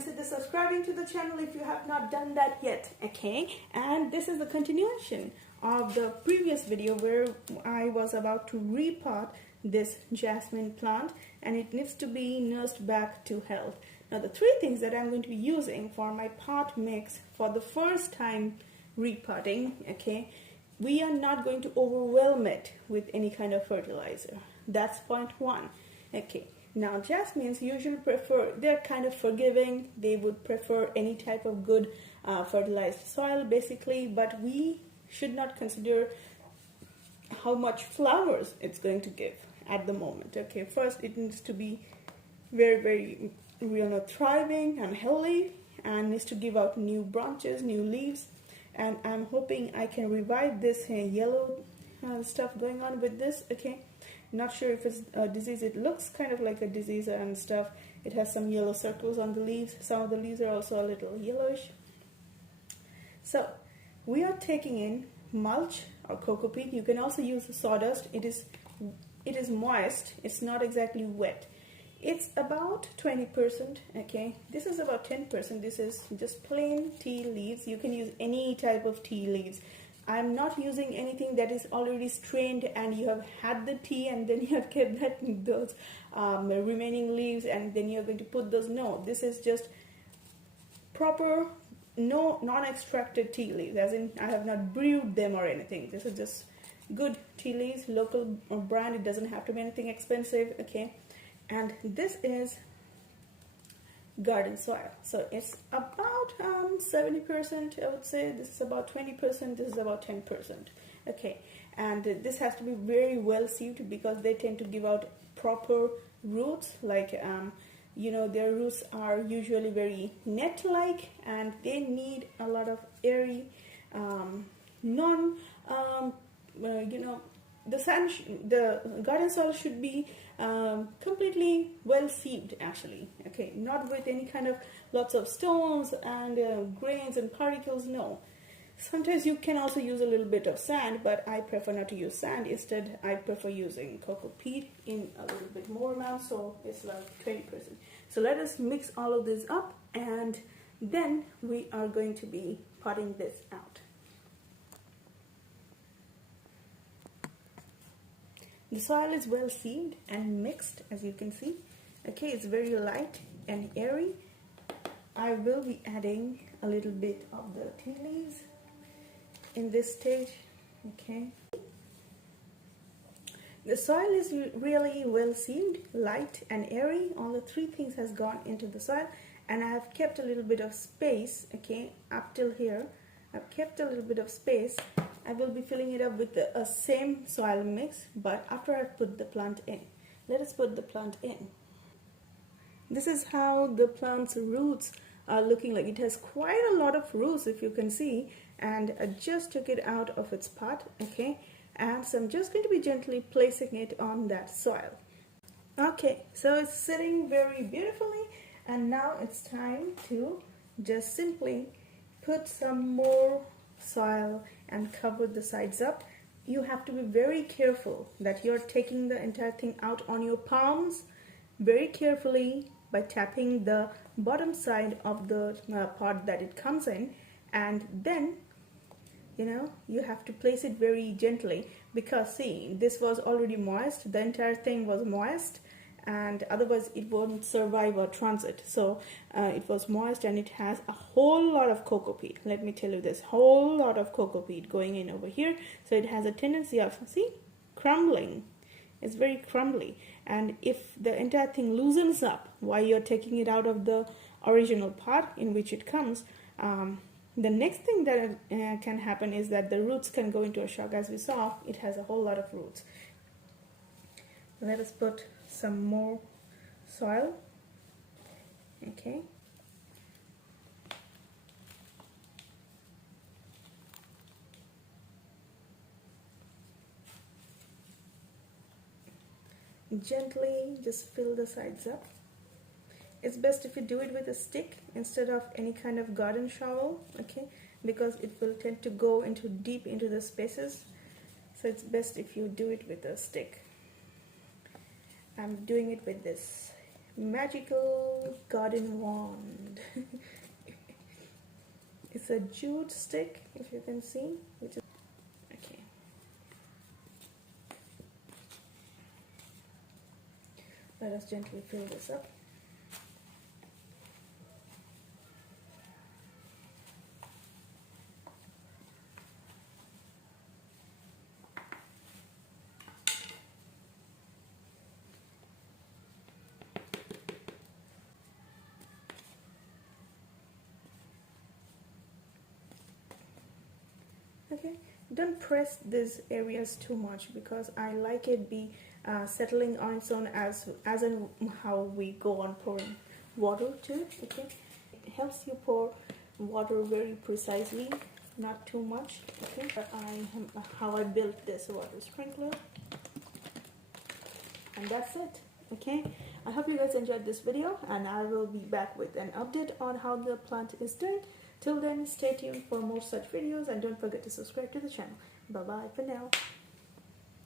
consider subscribing to the channel if you have not done that yet. Okay, and this is the continuation of the previous video where I was about to repot this jasmine plant, and it needs to be nursed back to health. Now the three things that I'm going to be using for my pot mix for the first time repotting, okay, we are not going to overwhelm it with any kind of fertilizer. That's point one. Okay, now jasmines usually prefer, they're kind of forgiving, they would prefer any type of good fertilized soil basically, but we should not consider how much flowers it's going to give at the moment. Okay, first it needs to be very thriving and healthy, and needs to give out new branches, new leaves, and I'm hoping I can revive this yellow stuff going on with this. Okay, not sure if it's a disease. It looks kind of like a disease and stuff. It has some yellow circles on the leaves. Some of the leaves are also a little yellowish. So we are taking in mulch or cocoa peat. You can also use sawdust. It is moist. It's not exactly wet. It's about 20%. Okay, this is about 10%. This is just plain tea leaves. You can use any type of tea leaves. I'm not using anything that is already strained and you have had the tea and then you have kept those remaining leaves and then you're going to put those. No, this is just proper, no non-extracted tea leaves, as in I have not brewed them or anything. This is just good tea leaves, local brand. It doesn't have to be anything expensive. Okay, and this is garden soil, so it's about 70%, I would say. This is about 20%, this is about 10%. Okay, and this has to be very well sieved because they tend to give out proper roots, like you know, their roots are usually very net-like and they need a lot of airy the garden soil should be completely well sieved actually. Okay, not with any kind of lots of stones and grains and particles. No, sometimes you can also use a little bit of sand, but I prefer not to use sand. Instead I prefer using cocoa peat in a little bit more amount, so it's like 20%. So let us mix all of this up and then we are going to be potting this out. The soil is well sieved and mixed, as you can see. Okay, it's very light and airy. I will be adding a little bit of the tea leaves in this stage. Okay. The soil is really well sieved, light and airy. All the three things has gone into the soil, and I have kept a little bit of space. Okay, up till here, I've kept a little bit of space. I will be filling it up with the same soil mix, but after I put the plant in. Let us put the plant in. This is how the plant's roots are looking like. It has quite a lot of roots, if you can see, and I just took it out of its pot. Okay, and so I'm just going to be gently placing it on that soil. Okay, so it's sitting very beautifully, and now it's time to just simply put some more soil and cover the sides up. You have to be very careful that you're taking the entire thing out on your palms very carefully by tapping the bottom side of the pot that it comes in, and then you have to place it very gently because see, this was already moist, the entire thing was moist, and otherwise it won't survive a transit. So it was moist and it has a whole lot of cocoa peat. Let me tell you this, whole lot of cocoa peat going in over here. So it has a tendency of, see, crumbling. It's very crumbly, and if the entire thing loosens up while you're taking it out of the original pot in which it comes, the next thing that can happen is that the roots can go into a shock. As we saw, it has a whole lot of roots. Let us put some more soil. Okay, gently just fill the sides up. It's best if you do it with a stick instead of any kind of garden shovel. Okay, because it will tend to go into deep into the spaces, so it's best if you do it with a stick. I'm doing it with this magical garden wand. It's a jute stick, if you can see, which is okay. Let us gently fill this up. Okay, don't press these areas too much because I like it be settling on its own as in how we go on pouring water to it. Okay, it helps you pour water very precisely, not too much. Okay, but how I built this water sprinkler, and that's it. Okay, I hope you guys enjoyed this video, and I will be back with an update on how the plant is doing. Till then, stay tuned for more such videos, and don't forget to subscribe to the channel. Bye bye for now.